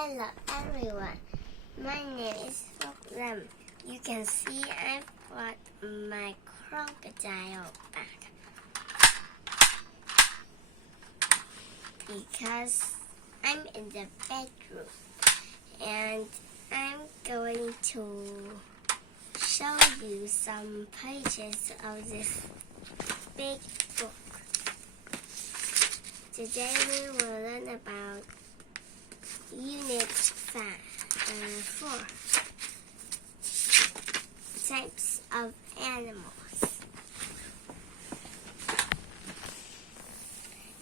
Hello everyone, my name is Lam. You can see I brought my crocodile back because I'm in the bedroom and I'm going to show you some pages of this big book. Today we will learn about Unit 4, Types of Animals.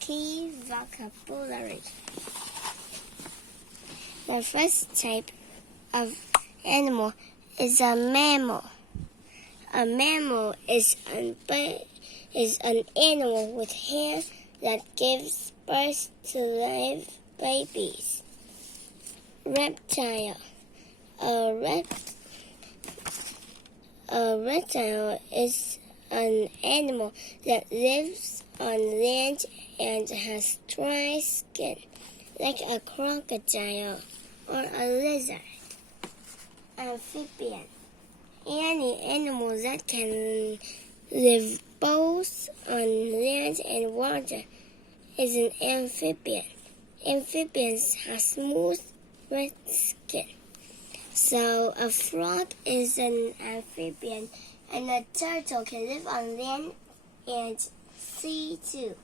Key vocabulary. The first type of animal is a mammal. A mammal is an animal with hair that gives birth to live babies. Reptile. A reptile is an animal that lives on land and has dry skin, like a crocodile or a lizard. Amphibian. Any animal that can live both on land and water is an amphibian. Amphibians have smooth red skin. So a frog is an amphibian, and a turtle can live on land and sea too.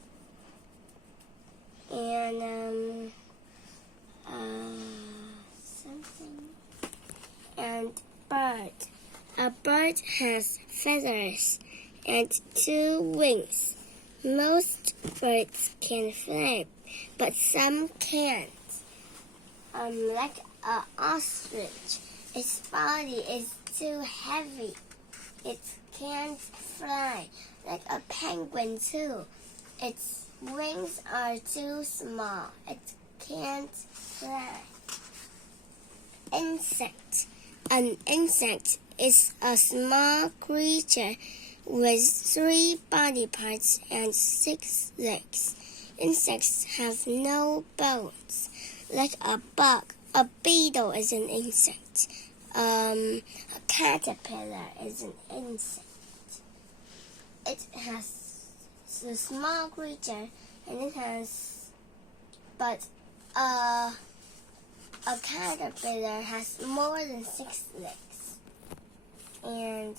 And bird. A bird has feathers and 2 wings. Most birds can fly, but some can't. Like an ostrich, its body is too heavy. It can't fly. Like a penguin too. Its wings are too small. It can't fly. Insect. An insect is a small creature with 3 body parts and 6 legs. Insects have no bones. Like a bug, a beetle is an insect. A caterpillar is an insect. It has a small creature, and a caterpillar has more than 6 legs. And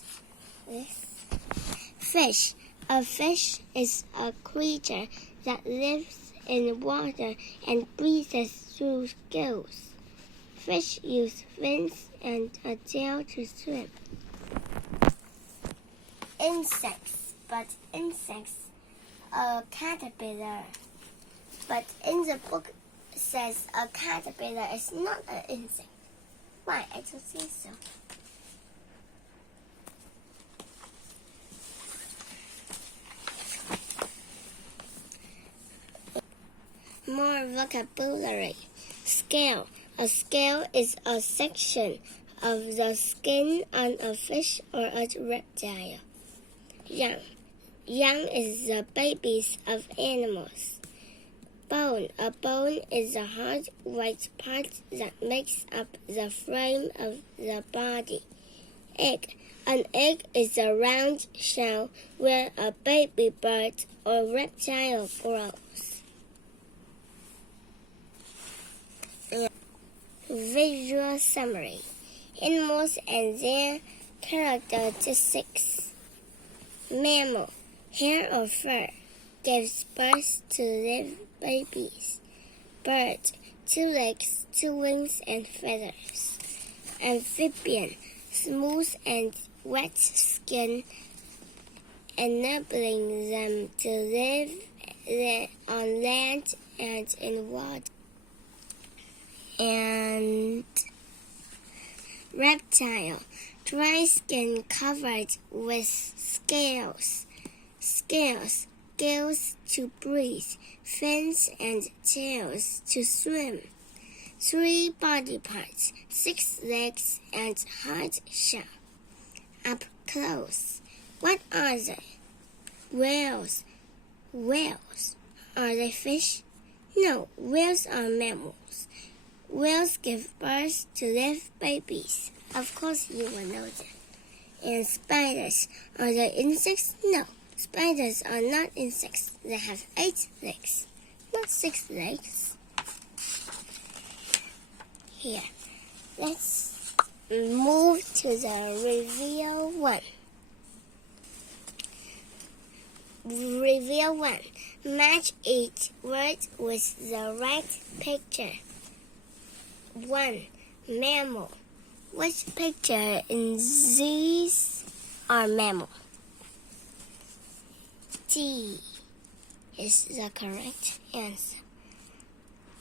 this fish. A fish is a creature that lives in water and breathes through gills. Fish use fins and a tail to swim. Insects. A caterpillar. But in the book it says a caterpillar is not an insect. Why? I don't think so. More vocabulary. Scale. A scale is a section of the skin on a fish or a reptile. Young. Young is the babies of animals. Bone. A bone is a hard white part that makes up the frame of the body. Egg. An egg is a round shell where a baby bird or reptile grows. Visual summary. Animals and their characteristics. Mammal. Hair or fur gives birth to live babies. Bird. 2 legs, 2 wings and feathers. Amphibian. Smooth and wet skin, enabling them to live on land and in water. And reptile. Dry skin covered with scales. Scales. Gills to breathe. Fins and tails to swim. 3 body parts, 6 legs and hard shell. Up close. What are they? Whales. Whales. Are they fish? No, whales are mammals. Whales give birth to live babies. Of course you will know that. And spiders, are they insects? No, spiders are not insects. They have 8 legs, not 6 legs. Here, let's move to the reveal 1. Reveal 1. Match each word with the right picture. 1. Mammal. Which picture in these are mammal? D is the correct answer.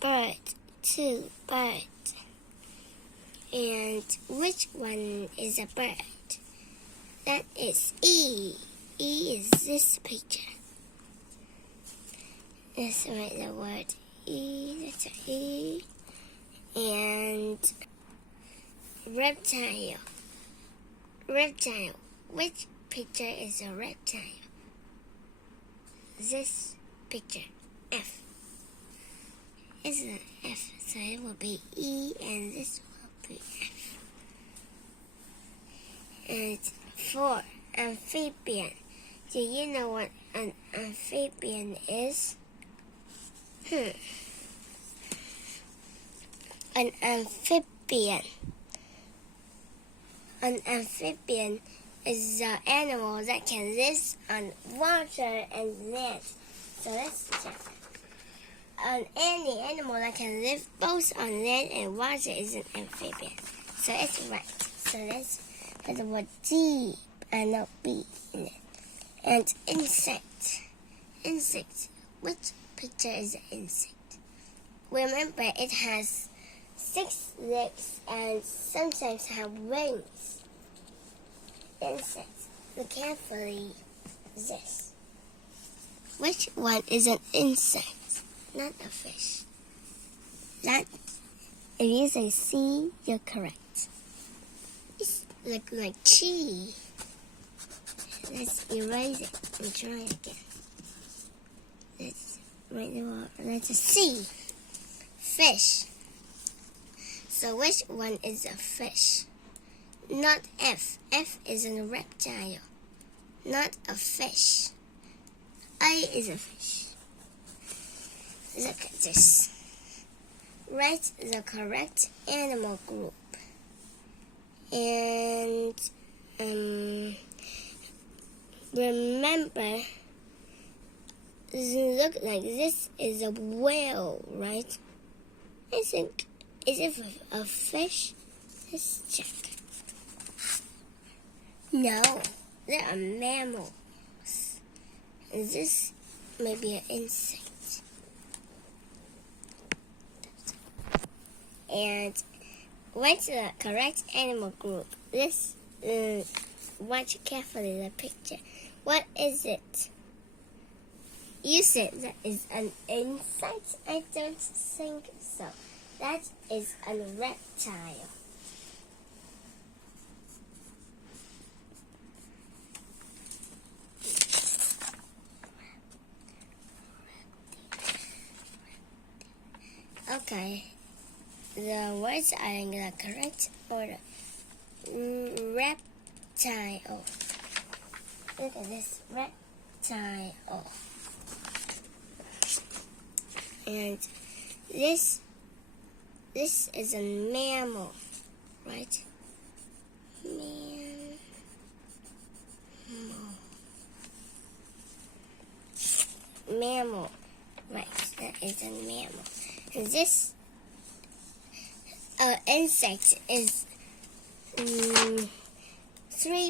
Bird. 2. Bird. And which one is a bird? That is E. E is this picture. Let's write the word E. That's an E. And reptile. Reptile. Which picture is a reptile? This picture. F. It's an F, so it will be E, and this will be F. And 4. Amphibian. Do you know what an amphibian is? An amphibian. An amphibian is an animal that can live on water and land. So let's check. Any animal that can live both on land and water is an amphibian. So it's right. So let's put the word D and not B in it. And insect. Insect. Which picture is an insect? Remember, it has 6 legs and sometimes have wings. Insect. Look carefully. This. Which one is an insect? Not a fish. That, if you say C, you're correct. It looks like cheese. Let's erase it and try again. Let's write the word. Let's C. Fish. So which one is a fish? Not F. F is a reptile. Not a fish. I is a fish. Look at this. Write the correct animal group. And remember, look like this is a whale, right? I think, is it a fish? Let's check. No, they are mammals. And this may be an insect. And what's the correct animal group? Let's watch carefully the picture. What is it? You said that is an insect? I don't think so. That is a reptile. Okay. The words are in the correct order. Reptile. Look at this. Reptile. And this is a mammal, right? Mammal. Right, that is a mammal. And this insect is 3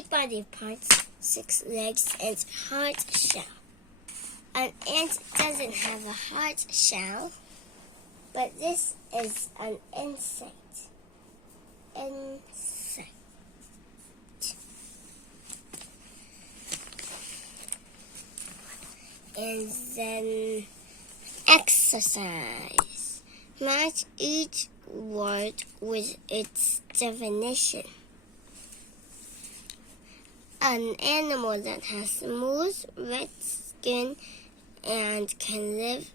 body parts, 6 legs, and hard shell. An ant doesn't have a hard shell, but this is an insect. And then exercise. Match each word with its definition. An animal that has smooth, red skin and can live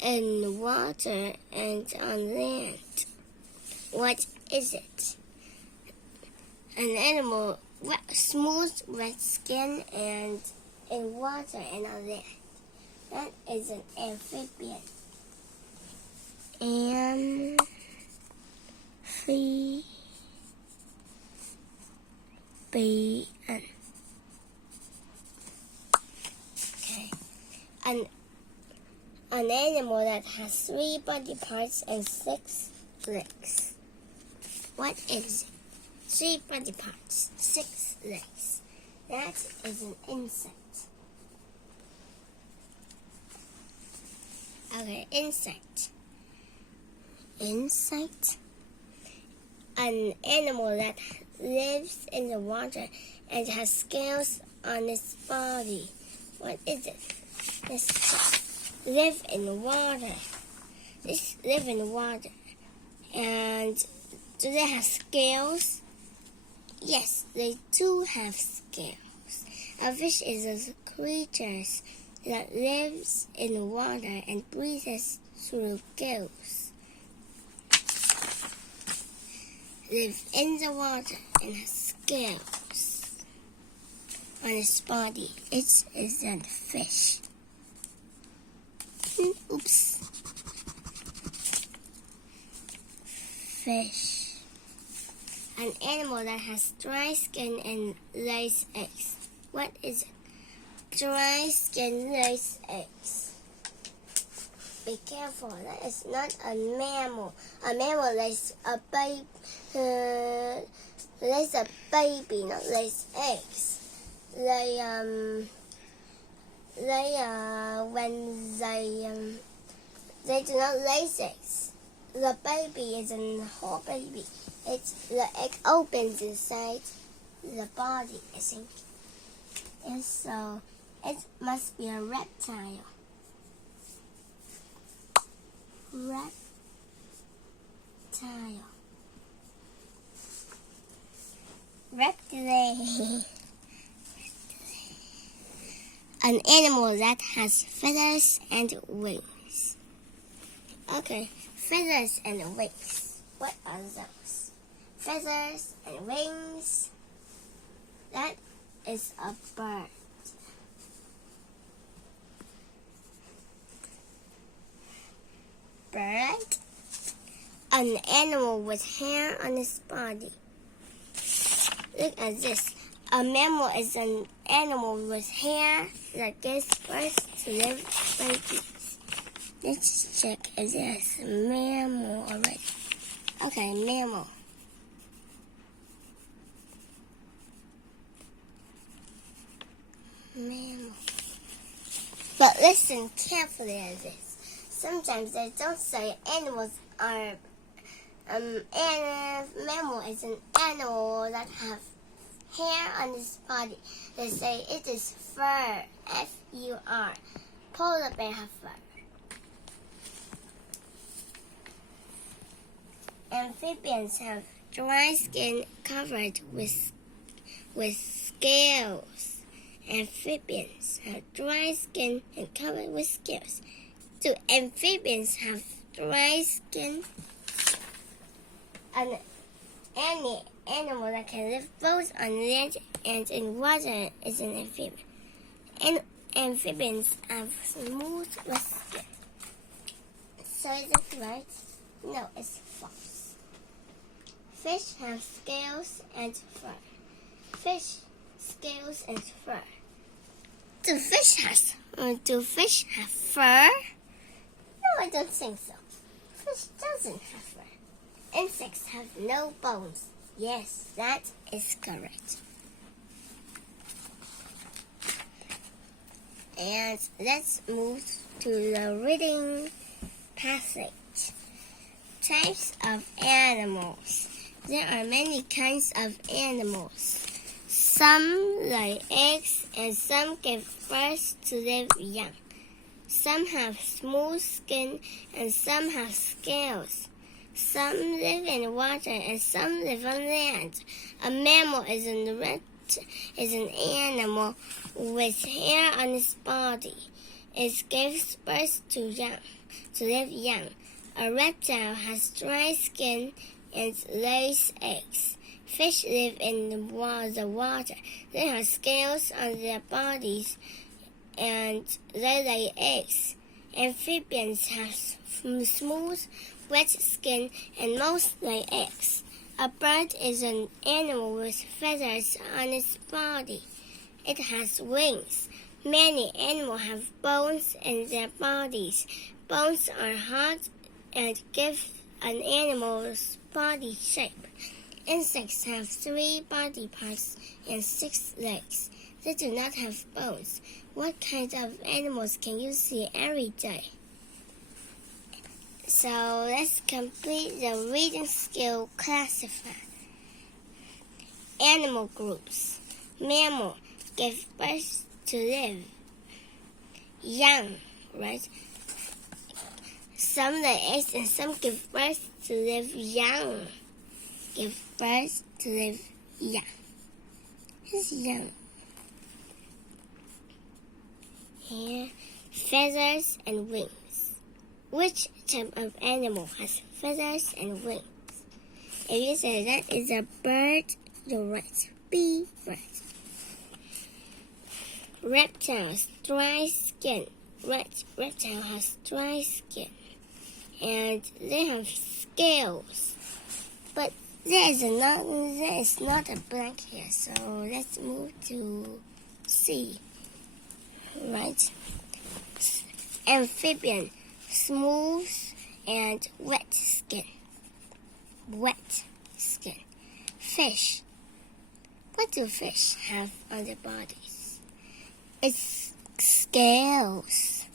in water and on land. What is it? An animal with smooth red skin and in water and on land. That is an amphibian. Amphibian. Okay. An animal that has 3 body parts and 6 legs. What is it? 3 body parts, 6 legs. That is an insect. Okay, insect. Insect. An animal that lives in the water and has scales on its body. What is it? Let's check. Live in water. Live in water. And do they have scales? Yes, they do have scales. A fish is a creature that lives in water and breathes through gills. Lives in the water and has scales on its body. It is a fish. Oops. Fish. An animal that has dry skin and lays eggs. What is it? Dry skin lays eggs. Be careful, that is not a mammal. A mammal lays a baby, not lays eggs. They do not lay eggs. The baby is a whole baby. The egg opens inside the body, I think. And so it must be a reptile. Reptile. An animal that has feathers and wings. Okay, feathers and wings. What are those? Feathers and wings. That is a bird. Bird. An animal with hair on its body. Look at this. A mammal is an animal with hair that gives birth to live babies. Let's check if there's a mammal already. Okay, mammal. Mammal. But listen carefully at this. Sometimes they don't say animals are mammal is an animal that have hair on its body. They say it is fur, F-U-R. Polar bear have fur. Amphibians have dry skin covered with scales. Amphibians have dry skin and covered with scales. Do amphibians have dry skin? Any animal that can live both on land and in water is an amphibian. And amphibians have smooth skin. So is it right? No, it's false. Fish have scales and fur. Fish, scales and fur. Do fish have fur? No, I don't think so. Fish doesn't have fur. Insects have no bones. Yes, that is correct. And let's move to the reading passage. Types of animals. There are many kinds of animals. Some lay eggs and some give birth to live young. Some have smooth skin and some have scales. Some live in water and some live on land. A mammal is an animal with hair on its body. It gives birth to young. to live young. A reptile has dry skin and lays eggs. Fish live in the water. They have scales on their bodies and they lay eggs. Amphibians have smooth, wet skin and most lay eggs. A bird is an animal with feathers on its body. It has wings. Many animals have bones in their bodies. Bones are hard and give an animal's body shape. Insects have 3 body parts and 6 legs. They do not have bones. What kind of animals can you see every day? So let's complete the reading skill classifier. Animal groups. Mammal give birth to live young, right? Some lay eggs and some give birth to live young. Give birth to live young. It's young. Here, feathers and wings. Which type of animal has feathers and wings? If you say that is a bird, you're right. B, bird. Reptiles, dry skin. Reptile has dry skin. And they have scales. But there is not a blank here, so let's move to C. Right? Amphibian, smooth and wet skin. Wet skin. Fish. What do fish have on their bodies? It's scales.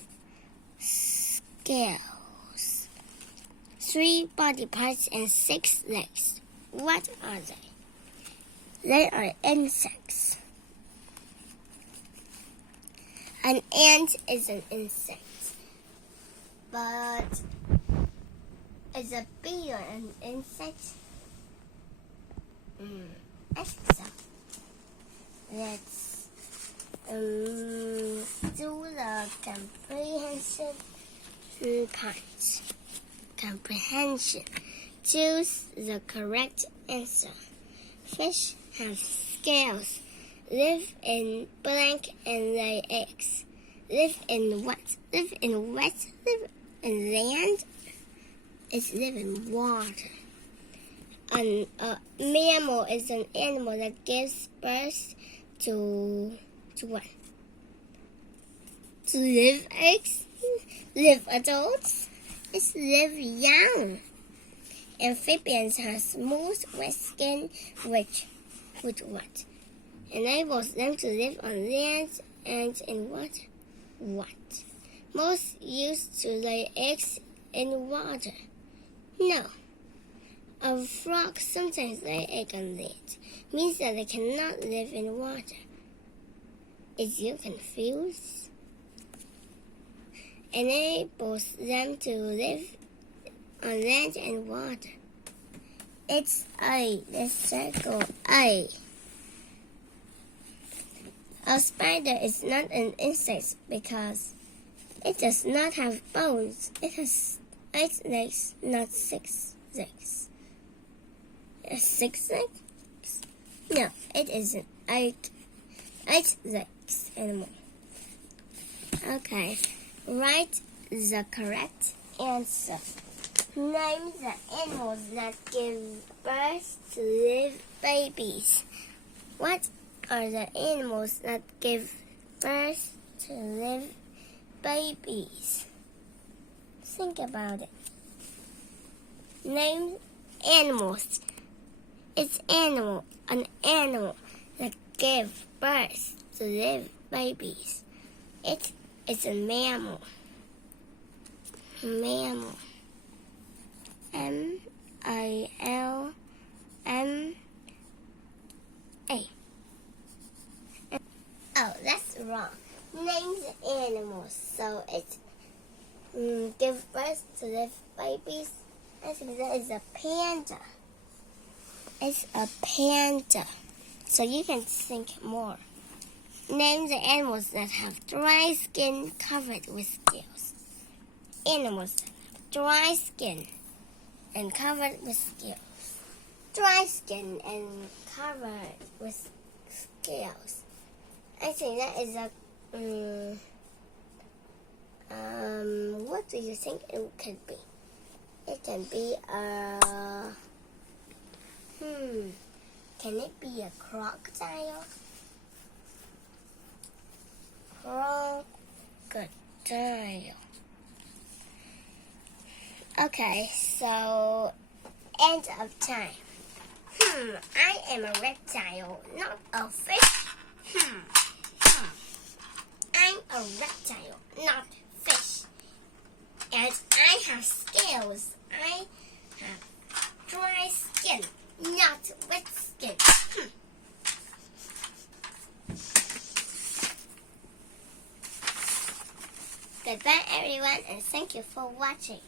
Scales. 3 body parts and 6 legs. What are they? They are insects. An ant is an insect. But is a bee an insect? I think so. Let's do the comprehension part. Comprehension. Choose the correct answer. Fish have scales. Live in blank and lay eggs. Live in what? Live in wet. Live in land. It's live in water. A mammal is an animal that gives birth to what? To live eggs. Live adults. It's live young. Amphibians have smooth, wet skin, which what? Enables them to live on land and in water. What? Most used to lay eggs in water. No. A frog sometimes lay egg on land. Means that they cannot live in water. Is you confused? Enables them to live on land and water. It's A. Let's circle A. A spider is not an insect because it does not have bones. It has 8 legs, not 6 legs. 6 legs? No, it is an 8 legs animal. Okay, write the correct answer. Name the animals that give birth to live babies. What are the animals that give birth to live babies? Think about it. Name animals. It's an animal that give birth to live babies. It is a mammal. Mammal. M-A-L-M-A. Oh, that's wrong. Name the animals. So it give birth to live babies. I think that is a panda. It's a panda. So you can think more. Name the animals that have dry skin covered with scales. animals have dry skin and covered with scales. Dry skin and covered with scales. I think that is a what do you think it could be? It can be a can it be a crocodile? Crocodile. Okay, so end of time. I am a reptile, not a fish. I'm a reptile, not fish. And I have scales. I have dry skin, not wet skin. Goodbye, everyone, and thank you for watching.